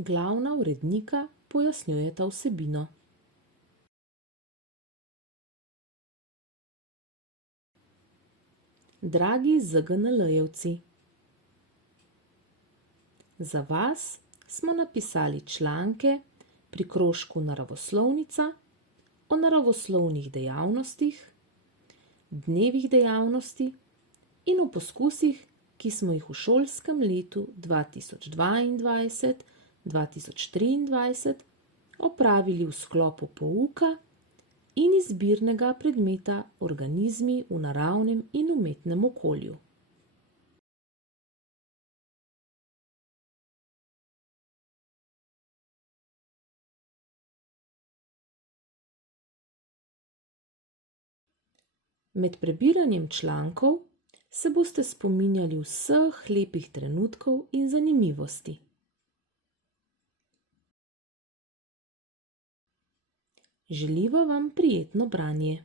Glavna urednika pojasnjujeta vsebino. Dragi ZGNL-jevci, za vas smo napisali članke pri krožku Naravoslovnica o naravoslovnih dejavnostih, dnevih dejavnosti in o poskusih, ki smo jih v šolskem letu 2022-2023 opravili v sklopu pouka in izbirnega predmeta Organizmi v naravnem in umetnem okolju. Med prebiranjem člankov se boste spominjali vseh lepih trenutkov in zanimivosti. Želiva vam prijetno branje.